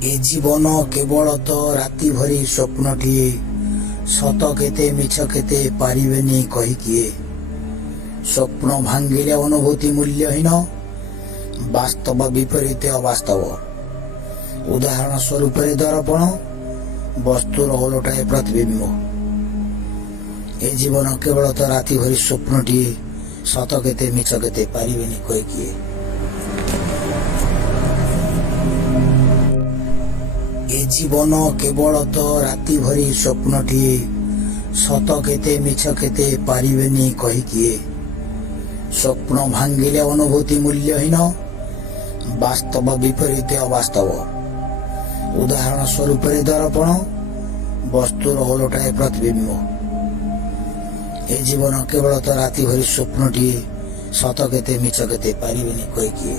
ଏ ଜୀବନ କେବଳ ତ ରାତି ଭରି ସ୍ୱପ୍ନଟିଏ, ସତ କେତେ ମିଛ କେତେ ପାରିବେନି କହିକିଏ। ସ୍ୱପ୍ନ ଭାଙ୍ଗିଲେ ଅନୁଭୂତି ମୂଲ୍ୟହୀନ, ବାସ୍ତବ ବିପରୀତ ଅବାସ୍ତବ। ଉଦାହରଣ ସ୍ୱରୂପରେ ଦର୍ପଣ, ବସ୍ତୁର ଓଲଟାଏ ପ୍ରତିବିମ୍ବ। ଏ ଜୀବନ କେବଳ ତ ରାତି ଭରି ସ୍ୱପ୍ନଟିଏ, ସତ କେତେ ମିଛ କେତେ ପାରିବେନି କହିକିଏ। ଏ ଜୀବନ କେବଳ ତ ରାତି ଭରି ସ୍ୱପ୍ନଟିଏ, ସତ କେତେ ମିଛ କେତେ ପାରିବେନି କହିକିଏ। ସ୍ୱପ୍ନ ଭାଙ୍ଗିଲେ ଅନୁଭୂତି ମୂଲ୍ୟହୀନ, ବାସ୍ତବ ବିପରୀତ ଅବାସ୍ତବ। ଉଦାହରଣ ସ୍ୱରୂପରେ ଦର୍ପଣ, ବସ୍ତୁର ଓଲଟାଏ ପ୍ରତିବିମ୍ବ। ଏ ଜୀବନ କେବଳ ତ ରାତି ଭରି ସ୍ୱପ୍ନଟିଏ, ସତ କେତେ ମିଛ କେତେ ପାରିବେନି କହିକିଏ।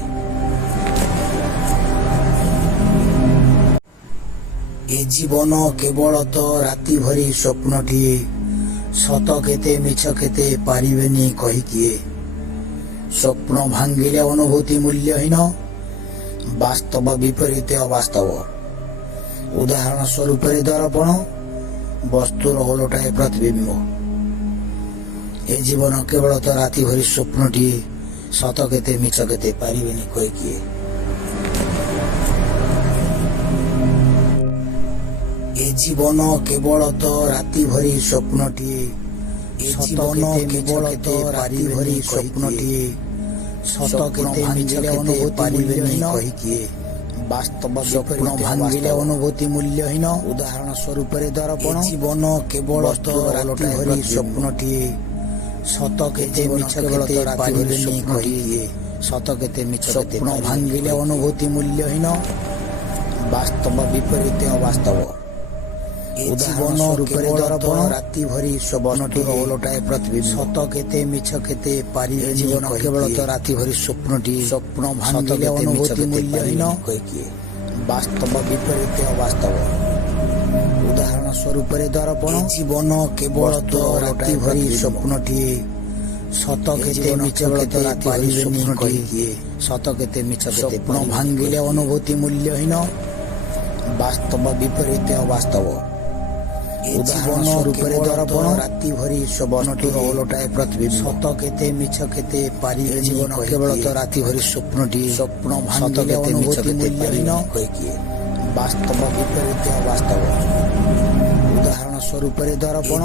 ଏ ଜୀବନ କେବଳ ତ ରାତି ଭରି ସ୍ୱପ୍ନଟିଏ, ସତ କେତେ ମିଛ କେତେ ପାରିବେନି କହିକିଏ। ସ୍ୱପ୍ନ ଭାଙ୍ଗିଲେ ଅନୁଭୂତି ମୂଲ୍ୟହୀନ, ବାସ୍ତବ ବିପରୀତ ଅବାସ୍ତବ। ଉଦାହରଣ ସ୍ୱରୂପରେ ଦର୍ପଣ, ବସ୍ତୁର ଓଲଟାଏ ପ୍ରତିବିମ୍ବ। ଏ ଜୀବନ କେବଳ ତ ରାତି ଭରି ସ୍ୱପ୍ନଟିଏ, ସତ କେତେ ମିଛ କେତେ ପାରିବେନି କହିକିଏ। ଏ ଜୀବନ କେବଳ ତ ରାତି ଭରି ସ୍ୱପ୍ନଟିଏ, ସତ କେବଳ ତ ରାତି ଭରି ସ୍ୱପ୍ନଟିଏ, ସତ କେତେ ମିଛ କେତେ ପାରିବେନି କହିକିଏ। ବାସ୍ତବ ସ୍ୱପ୍ନ ଭାଙ୍ଗିଲେ ଅନୁଭୂତି ମୂଲ୍ୟହୀନ, ଉଦାହରଣ ସ୍ୱରୂପରେ ଦର୍ପଣ। ଜୀବନ କେବଳ ତ ରାତି ଭରି ସ୍ୱପ୍ନଟିଏ, ସତ କେତେ ମିଛ କେତେ ପାରିବେନି କହିକିଏ। ସତ କେତେ ମିଛ କେତେ ଭାଙ୍ଗିଲେ ଅନୁଭୂତି ମୂଲ୍ୟହୀନ, ବାସ୍ତବ ବିପରୀତ ଅବାସ୍ତବ। ଉଦାହରଣ ସ୍ୱରୂପରେ ଦର୍ପଣ, ରାତି ଭରି ସ୍ୱପ୍ନଟିର ଓଲଟାଏ ପ୍ରତିବିମ୍ବ। ସତ କେତେ ମିଛ କେତେ ପାରିବେନି। ଜୀବନ କେବଳ ତ ରାତି ଭରି ସ୍ୱପ୍ନଟିଏ, ସ୍ୱପ୍ନ ଭାଙ୍ଗିଲେ ଅନୁଭୂତି ମୂଲ୍ୟହୀନ କହିକିଏ। ବାସ୍ତବ ବିପରୀତ ଅବାସ୍ତବ। ଉଦାହରଣ ସ୍ୱରୂପରେ ଦର୍ପଣ, ଜୀବନ କେବଳ ତ ରାତି ଭରି ସ୍ୱପ୍ନଟିଏ, ସତ କେତେ ମିଛ କେତେ ପାରିବେନି କହିକିଏ। ସତ କେତେ ମିଛ କେତେ ଭାଙ୍ଗିଲେ ଅନୁଭୂତି ମୂଲ୍ୟହୀନ, ବାସ୍ତବ ବିପରୀତ ଅବାସ୍ତବ। ଉଦାହରଣ ସ୍ୱରୂପରେ ଦର୍ପଣ, ରାତି ଭରି ସ୍ୱପ୍ନଟିର ଓଲଟାଏ ପ୍ରତିବିମ୍ବ। ସତ କେତେ ମିଛ କେତେ ପାରିବେନି। ଜୀବନ କେବଳ ତ ରାତି ଭରି ସ୍ୱପ୍ନଟିଏ, ସ୍ୱପ୍ନ ଭାଙ୍ଗିଲେ ଅନୁଭୂତି ମୂଲ୍ୟହୀନ କହିକିଏ। ବାସ୍ତବ ବିପରୀତ ଅବାସ୍ତବ। ଉଦାହରଣ ସ୍ୱରୂପରେ ଦର୍ପଣ।